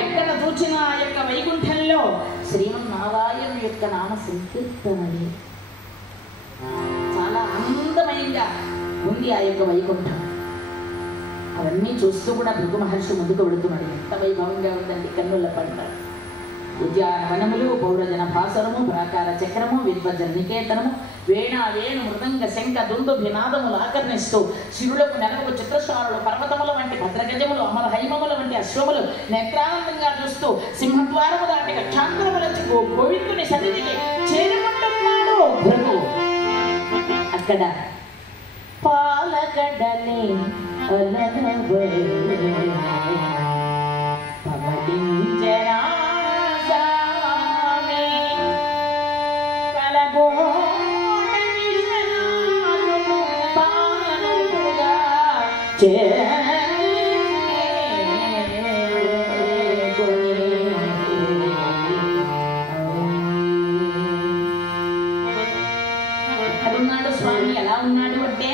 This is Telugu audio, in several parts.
ఎక్కడ చూచినా ఆ యొక్క వైకుంఠంలో శ్రీమన్నారాయణ యొక్క నామ సంకీర్తనలే. చాలా అందమైనగా ఉంది ఆ యొక్క వైకుంఠం. అవన్నీ చూస్తూ కూడా భృగు మహర్షి ముందుకు వెళుతున్నాడు. ఎంత వైభవంగా ఉందండి, కన్నుల పంట. ఉద్యానవనములు, పౌరజన భాసరము, ప్రాకార చక్రము, విద్వజన నికేతనము, వేణా వేణు మృదంగ శంఖ దుందుభినాదములు ఆకర్ణిస్తూ శిరులకు నెలవు చిత్రశారులు, పర్వతముల వంటి భద్రగజములు, అమర హైమముల వంటి అశ్వములు నేత్రానందంగా చూస్తూ సింహద్వారము దాటి కక్షాంతరములంచి గోవిందుని సన్నిధికి చేరుకుంటున్నాడు భృగు. అక్కడ పాలగడలే పవలించరా ఎక్కడున్నాడు స్వామి? ఎలా ఉన్నాడు అంటే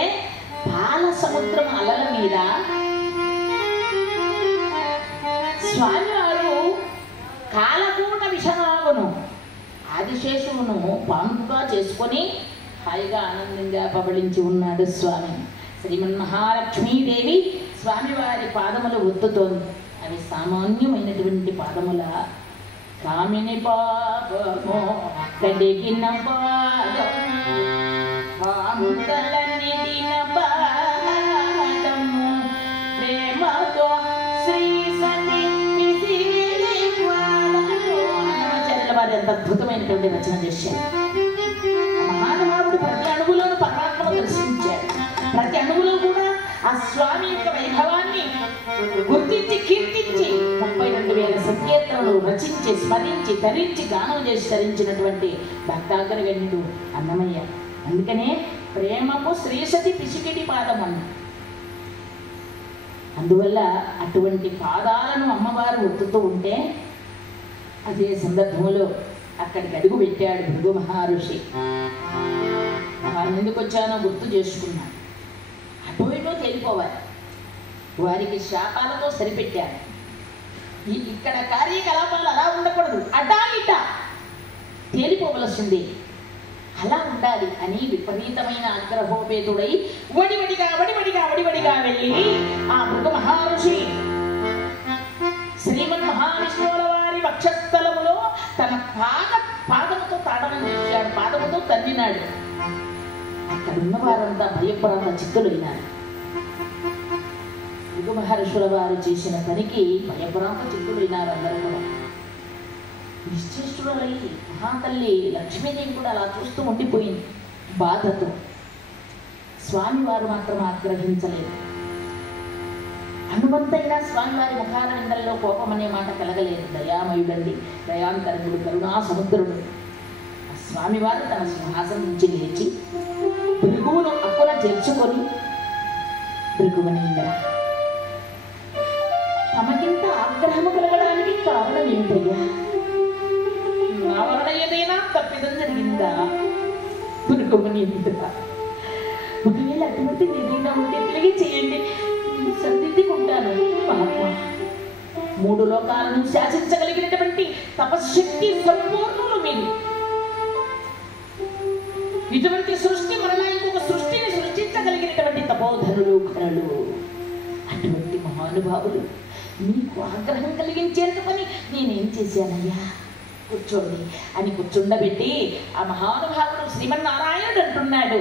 పాల సముద్రం అలల మీద స్వామివారు కాలకూట విషనాగును ఆదిశేషువును పాంపుగా చేసుకొని హాయిగా ఆనందంగా పబళించి ఉన్నాడు స్వామి. శ్రీమన్మహాలక్ష్మీదేవి స్వామివారి పాదములు ఒత్తుతోంది. అవి సామాన్యమైనటువంటి పాదముల. కామిని పాదము కడిగిన పాదము, పాముతలనిదిన పాదము, ప్రేమతో శ్రీ సతి వారి ఎంత అద్భుతమైనటువంటి రచన చేశారు. మహానుభావుడు ప్రతి అణువులోనూ పరమాత్మ దర్శించారు. ప్రతి అణువులో కూడా ఆ స్వామి యొక్క వైభవాన్ని గుర్తించి కీర్తించి 32,000 సంకీర్తనలు రచించి స్మరించి ధరించి గానం చేసి ధరించినటువంటి భక్తాగ్ర గణ్యుడు అన్నమయ్య. అందుకనే ప్రేమకు శ్రీసతి పిసికిడి పాదం అన్న. అందువల్ల అటువంటి పాదాలను అమ్మవారు ఒత్తుతూ ఉంటే అదే సందర్భంలో అక్కడికి అడుగు పెట్టాడు భృగు మహర్షి. వారిని ఎందుకు వచ్చానో గుర్తు చేసుకున్నాడు. అటు ఇటో తేలిపోవాలి. వారికి శాపాలతో సరిపెట్టారు. ఇక్కడ కార్యకలాపాలు అలా ఉండకూడదు, అటా ఇటా తేలిపోవలసింది. అలా ఉండాలి అని విపరీతమైన ఆగ్రహోపేతుడై వడివడిగా వెళ్ళి ఆ భృగు మహర్షి శ్రీమన్ మహావిష్ణువుల వారి వక్షస్థలములో తన పాదముతో తాడనం చేశాడు. పాదముతో తన్నినాడు. అక్కడ ఉన్న వారంతా భయపరంత చిత్తులైనారు. భృగు మహర్షుల వారు చేసిన పనికి భయపరంత చిత్తులైనారు అందరూ కూడా. నిశ్చేష్టులై మహాతల్లి లక్ష్మీదేవి కూడా అలా చూస్తూ ఉండిపోయింది బాధతో. స్వామివారు మాత్రం ఆగ్రహించలేదు. హనుమంతైనా స్వామివారి ముఖారవిందల్లో కోపం అనే మాట కలగలేదు. దయామయుడండి, దయాంతరముడు, కరుణా సముద్రుడు. స్వామివారు తన సింహాసనం నుంచి లేచి భృగువును అక్కున చేర్చుకొని, భృగువనేంద్ర, తమకింత ఆగ్రహము కలగడానికి కారణం ఏమిటయ్యా? నా వలన ఏదైనా తప్పిదం జరిగిందా? భృగువనేంద్ర, ఒకవేళ అటువంటి ఏదైనా ఉంటే తిరిగి చేయండి, సర్దిద్దుకుంటాను. మహాత్మ, 3 లోకాలను శాసించగలిగినటువంటి తపశక్తి సంపూర్ణులు మీరు. ఇటువంటి సృష్టి మరలా ఇంకొక సృష్టిని సృష్టించగలిగినటువంటి తపోధనులు ఘనులు. అటువంటి మహానుభావులు మీకు ఆగ్రహం కలిగించేంత పని నేనేం చేశానయ్యా? కూర్చోండి అని కూర్చుండబెట్టి ఆ మహానుభావుడు శ్రీమన్నారాయణుడు అంటున్నాడు,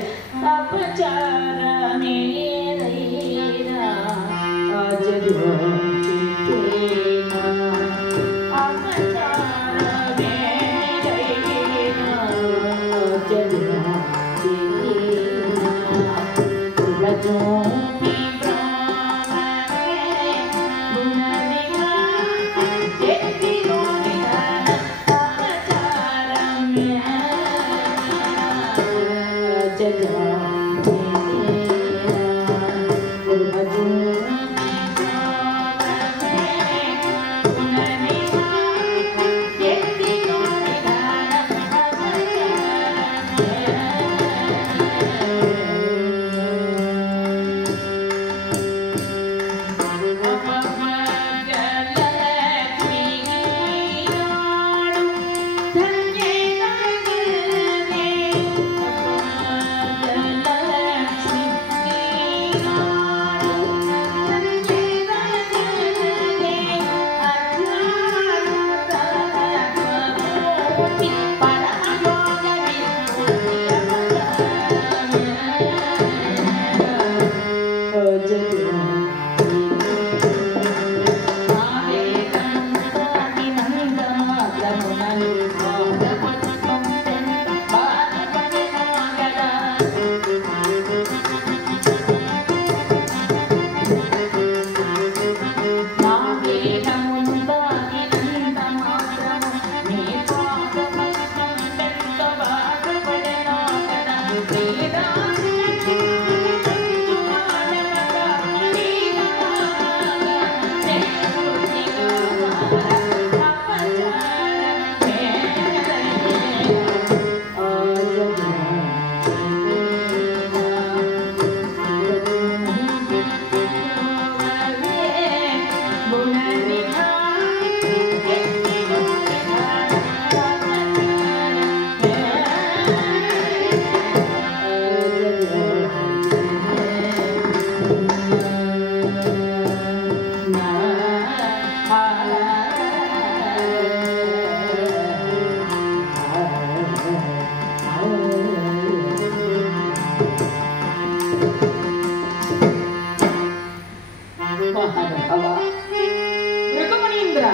మృగమునీంద్ర,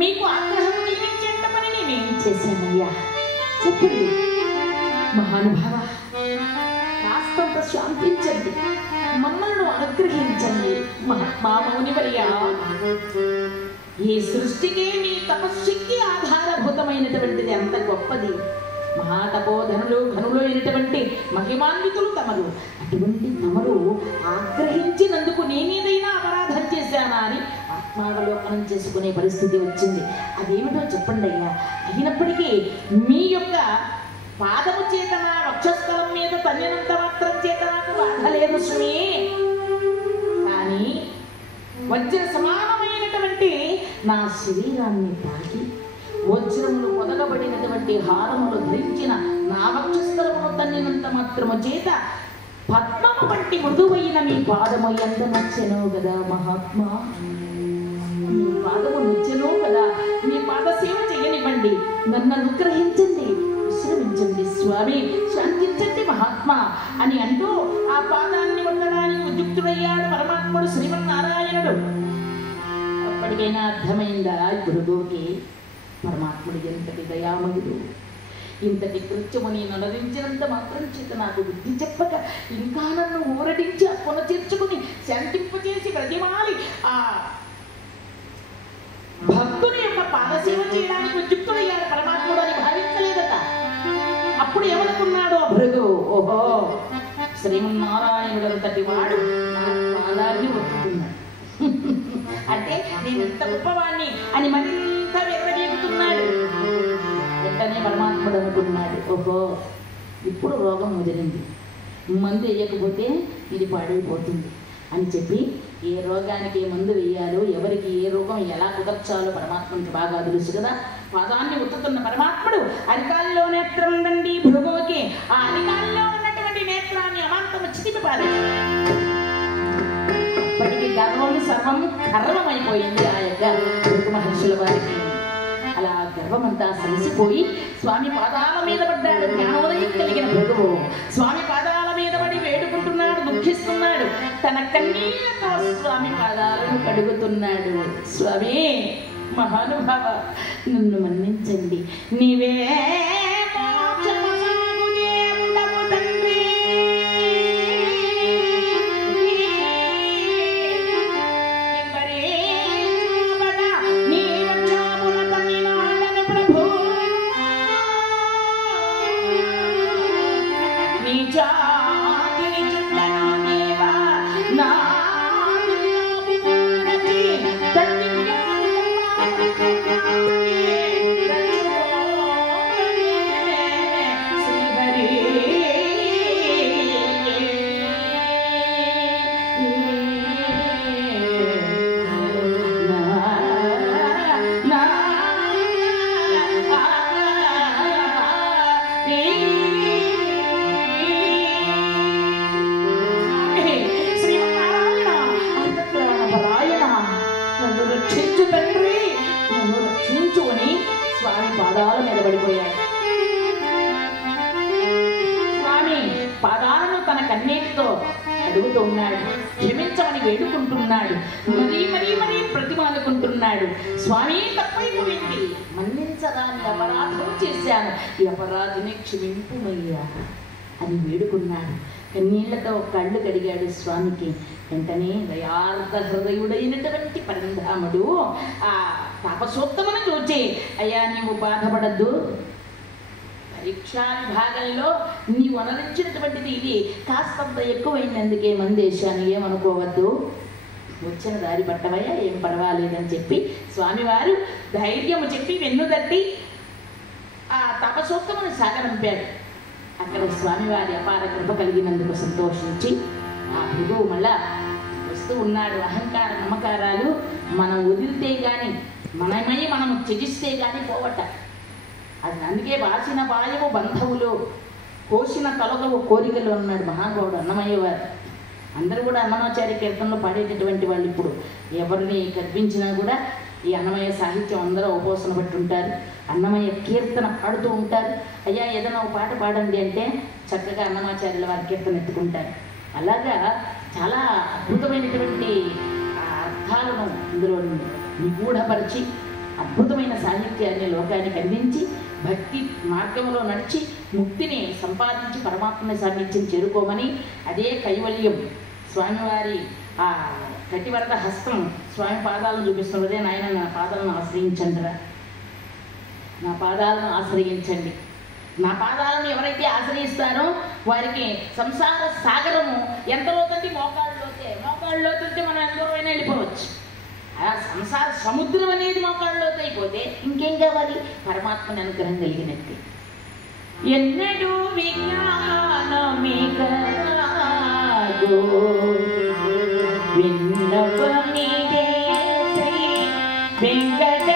మీకు ఆగ్రహం కలిగించేంత పని నేనేం చేశానయ్యా చెప్పండి. మహానుభావ, కాస్తంత శాంతించండి, మమ్మల్ని అనుగ్రహించండి. మహాత్మా మౌనివర్యా, ఈ సృష్టికి మీ తపశక్తి ఆధారభూతమైనటువంటిది అంత గొప్పది. మహాతపోధనులు ఘనులు అయినటువంటి మహిమాన్వితులు తమరు. అటువంటి తమరు ఆగ్రహించినందుకు నేనేదైనా అపరాధం చేశానా అని ఆత్మావలోకనం చేసుకునే పరిస్థితి వచ్చింది. అదేమిటో చెప్పండి అయ్యా. అయినప్పటికీ మీ యొక్క పాదము చేత నా వక్షస్థలం మీద తన్నినంత మాత్రం చేత నాకు బాధ లేదు స్వామి. కానీ వజ్ర సమానమైనటువంటి నా శరీరాన్ని తాకి వజ్రములు పొదగబడినటువంటి హారములు ధరించిన నా వక్షస్థలమును తన్నినంత మాత్రము చేత పద్మము వంటి మృదువైన మీ పాదము ఎంత నచ్చెనో కదా మహాత్మా. మీ పాదము నచ్చెనో కదా, మీ పాద సేవ చేయనివ్వండి, నన్ను అనుగ్రహించండి, విశ్రమించండి స్వామి, శాంతించండి మహాత్మా అని అంటూ ఆ పాదాన్ని వండడానికి ఉద్యుక్తుడయ్యాడు పరమాత్ముడు శ్రీమన్నారాయణుడు. అప్పటికైనా అర్థమైందా గురుగోకి పరమాత్ముడు ఎంతటి దయామయుడు, ఇంతటి కృత్యముని నడరించినంత మాత్రం చేత నాకు బుద్ధి చెప్పక ఇంకా నన్ను ఊరడించి ఆ కొన చేర్చుకుని శాంతింపచేసి ప్రతిమాలి ఆ భక్తుని యొక్క పాదసేవ చేయడానికి ఉద్యుక్తుడయ్యాడు పరమాత్ముడు అని భావించలేదట. అప్పుడు ఏమనుకున్నాడు భృగు, ఓహో శ్రీమన్నారాయణుడు అంతటి వాడు నా పాదాన్ని ఒప్పుకున్నాడు అంటే నేను ఇంత గొప్పవాణ్ణి అని మరింత వెర్రగీగుతున్నాడు. వెంటనే పరమాత్ముడు అనుకున్నాడు, ఓహో ఇప్పుడు రోగం ముదిరింది, మందు వేయకపోతే ఇది పాడైపోతుంది అని చెప్పి ఏ రోగానికి మందు వేయాలో, ఎవరికి ఏ రోగం ఎలా కుదర్చాలో పరమాత్మకి బాగా తెలుసు కదా. పాదాన్ని ఉత్తుతున్న పరమాత్ముడు అరికాల్లో నేత్రం ఉందండి భృగువుకి. ఆ అరికాల్లో ఉన్నటువంటి నేత్రాన్ని అమాంతము చితికిపారు. అప్పటికి గర్వం సర్వం గర్వమైపోయింది ఆ యొక్క భృగు మహర్షుల వారికి. అలా గర్వమంతా సలిసిపోయి స్వామి పాదాల మీద పడ్డాడు. జ్ఞానోదయం కలిగిన భృగువు స్వామి పాదాల మీద పడి వేడుకుంటున్నాడు, దుఃఖిస్తున్నాడు. తన కన్నీళ్లతో స్వామి పాదాలను కడుగుతున్నాడు. స్వామి మహానుభావ, నన్ను మన్నించండి, నీవే పాదాల మీద పడిపోయాడు. స్వామి పాదాలను తన కన్నీటితో అడుగుతూ ఉన్నాడు, క్షమించమని వేడుకుంటున్నాడు, మరీ మరీ మరీ ప్రతిమాలుకుంటున్నాడు. స్వామి తప్పైపోయింది, మన్నించరాని అపరాధం చేశాను, ఈ అపరాధిని క్షమింపుమయ్యా అని వేడుకున్నాడు. కన్నీళ్లతో కళ్ళు కడిగాడు స్వామికి. వెంటనే దయార్థ హృదయుడైనటువంటి పరంధాముడు ఆ తాపసోత్తమును చూచి, అయ్యా నీవు బాధపడద్దు, పరీక్షా విభాగంలో నీవు అనరించినటువంటిది ఇది కాస్తంత ఎక్కువైనందుకే మందేశాను, ఏమనుకోవద్దు, వచ్చిన దారి పట్టవయ్యా, ఏం పర్వాలేదని చెప్పి స్వామివారు ధైర్యము చెప్పి వెన్నుదట్టి ఆ తపసోత్తమును సాగనంపాడు. అక్కడ స్వామివారి అపార కృప కలిగినందుకు సంతోషించి ఆ భృగువు మళ్ళా వస్తూ ఉన్నాడు. అహంకార మమకారాలు మనం వదిలితే కానీ, మనమై మనం త్యజిస్తే కానీ పోవట. అది అందుకే వాసిన వాయువు బంధవులు, కోసిన తొలగవు కోరికలు అన్నాడు మహానుభావుడు అన్నమయ్య వారు. అందరూ కూడా అన్నమాచార్య కీర్తనలో పాడేటటువంటి వాళ్ళు. ఇప్పుడు ఎవరిని కల్పించినా కూడా ఈ అన్నమయ్య సాహిత్యం అందరూ ఉపవాసన పట్టి ఉంటారు, అన్నమయ్య కీర్తన పాడుతూ ఉంటారు. అయ్యా ఏదైనా ఒక పాట పాడండి అంటే చక్కగా అన్నమాచార్యుల వారి కీర్తన ఎత్తుకుంటారు. అలాగా చాలా అద్భుతమైనటువంటి అందులో నిగూఢపరిచి అద్భుతమైన సాహిత్యాన్ని లోకానికి అందించి భక్తి మార్గంలో నడిచి ముక్తిని సంపాదించి పరమాత్మని సాన్నిధ్యం చేరుకోమని, అదే కైవల్యం స్వామివారి ఆ కటివరద హస్తం స్వామి పాదాలను చూపిస్తున్నదే, నాయన నా పాదాలను ఆశ్రయించండిరా, నా పాదాలను ఆశ్రయించండి. నా పాదాలను ఎవరైతే ఆశ్రయిస్తారో వారికి సంసార సాగరము ఎంత లోతంటే మోకాళ్ళలోతుంటే మనం ఎంత దూరమైనా వెళ్ళిపోవచ్చు. ఆ సంసార సముద్రం అనేది మోకాళ్ళలోకి అయిపోతే ఇంకేం కావాలి? పరమాత్మని అనుగ్రహం కలిగినట్టే. ఎన్నడూ విజ్ఞానమిక విన్నపమిదే శ్రీ వెంకట